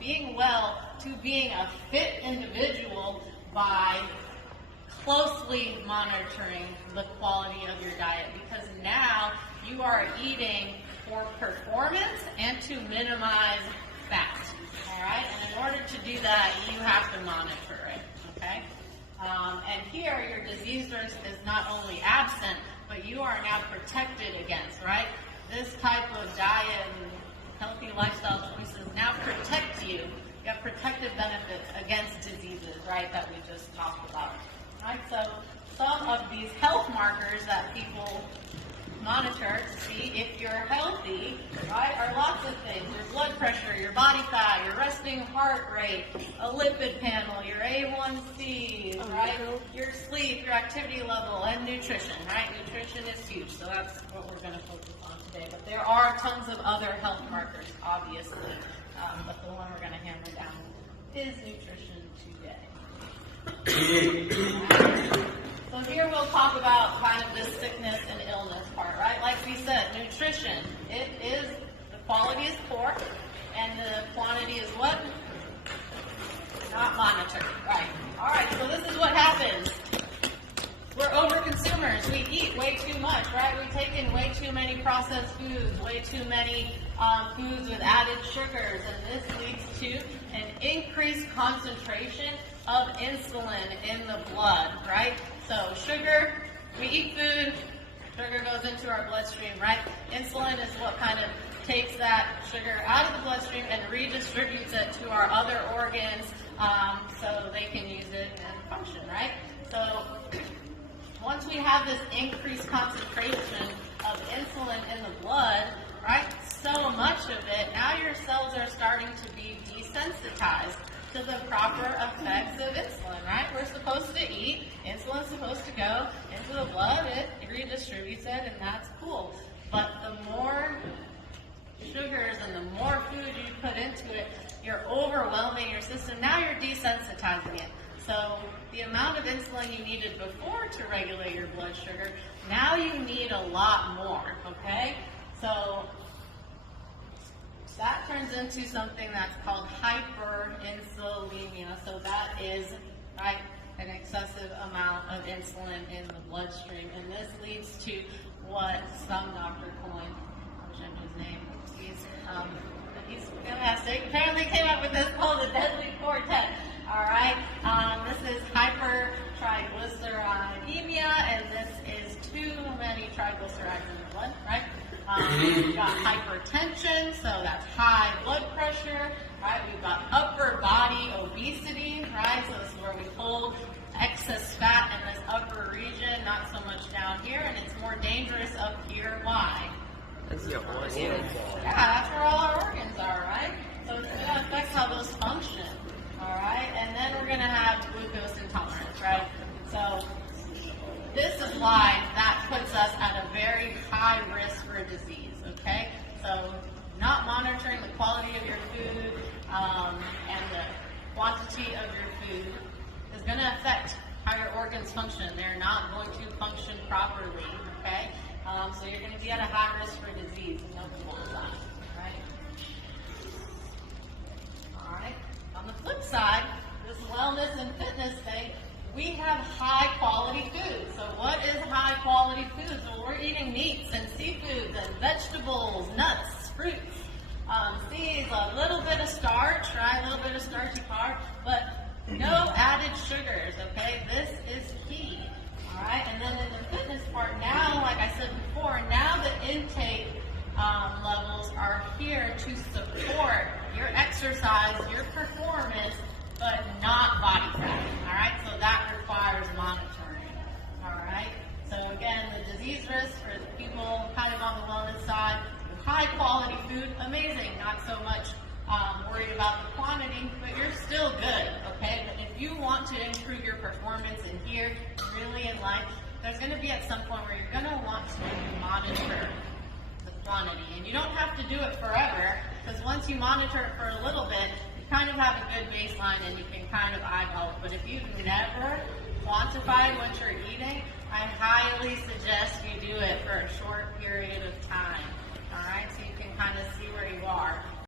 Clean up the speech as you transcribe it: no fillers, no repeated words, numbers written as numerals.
being well to being a fit individual by closely monitoring the quality of your diet, because now you are eating for performance and to minimize fat. All right, and in order to do that, you have to monitor it. Okay, and here your disease risk is not only absent, but you are now protected against, right? This type of diet and healthy lifestyle choices now protect you. You have protective benefits against diseases, right, that we just talked about. Right, so some of these health markers that people monitor to see if you're healthy, right, are lots of things. Your blood pressure, your body fat, your resting heart rate, a lipid panel, your A1C, right, your sleep, your activity level, and nutrition, right? Nutrition is huge, so that's what we're going to focus on today. But there are tons of other health markers, obviously, but the one we're going to hammer down is nutrition today. So here we'll talk about kind of this sickness and illness part, right? Like we said, nutrition, it is, the quality is poor, and the quantity is what? Not monitored, right? All right, so this is what happens. We're over consumers. We eat way too much, right? We take in way too many processed foods, way too many foods with added sugars, and this leads to an increased concentration of insulin in the blood, right? So sugar, we eat food, sugar goes into our bloodstream, right? Insulin is what kind of takes that sugar out of the bloodstream and redistributes it to our other organs so they can use it and function, right? So once we have this increased concentration of insulin in the blood, right, so much of it, now your cells are starting to be desensitized to the proper effects of insulin, right? We're supposed to eat, insulin's supposed to go into the blood, it redistributes it, and that's cool. But the more sugars and the more food you put into it, you're overwhelming your system. Now you're desensitizing it. So the amount of insulin you needed before to regulate your blood sugar, now you need a lot more, okay? So that turns into something that's called hyperinsulinemia. So that is, right, an excessive amount of insulin in the bloodstream. And this leads to what some doctor coined, I'll change his name, he's fantastic, apparently came up with this called the deadly quartet. All right, this is hypertriglyceridemia, and this is too many triglycerides in the blood, right? We've got hypertension, so that's high blood pressure, right? We've got upper body obesity, right? So this is where we hold excess fat in this upper region, not so much down here, and it's more dangerous up here. Why? That's your organs. Yeah, that's where all our organs are, right? So it's going to affect how those function, all right? And then we're going to have glucose intolerance, right? So this is why that puts us at a very high risk for disease, okay? So not monitoring the quality of your food and the quantity of your food is going to affect how your organs function. They're not going to function properly, okay? So you're going to be at a high risk for disease, and nobody wants that, right? All right. On the flip side, this wellness and fitness thing, we have high quality food. So what is high quality food? So we're eating meats and seafoods and vegetables, nuts, fruits, seeds, a little bit of starch, right? A little bit of starchy carb, but no added sugars, okay? This is key. All right, and then in the fitness part, now, like I said before, now the intake levels are here to support your exercise, your performance, but not body fat. All right, so that requires monitoring. All right, so again, the disease risk for the people kind of on the wellness side, with high quality food, amazing. Not so much worried about the quantity, but you're still good, okay? But if you want to improve your performance in here, really in life, there's going to be at some point where you're going to want to monitor the quantity. And you don't have to do it forever, because once you monitor it for a little bit, you kind of have a good baseline and you can kind of eyeball it. But if you've never quantified what you're eating, I highly suggest you do it for a short period of time. All right, so you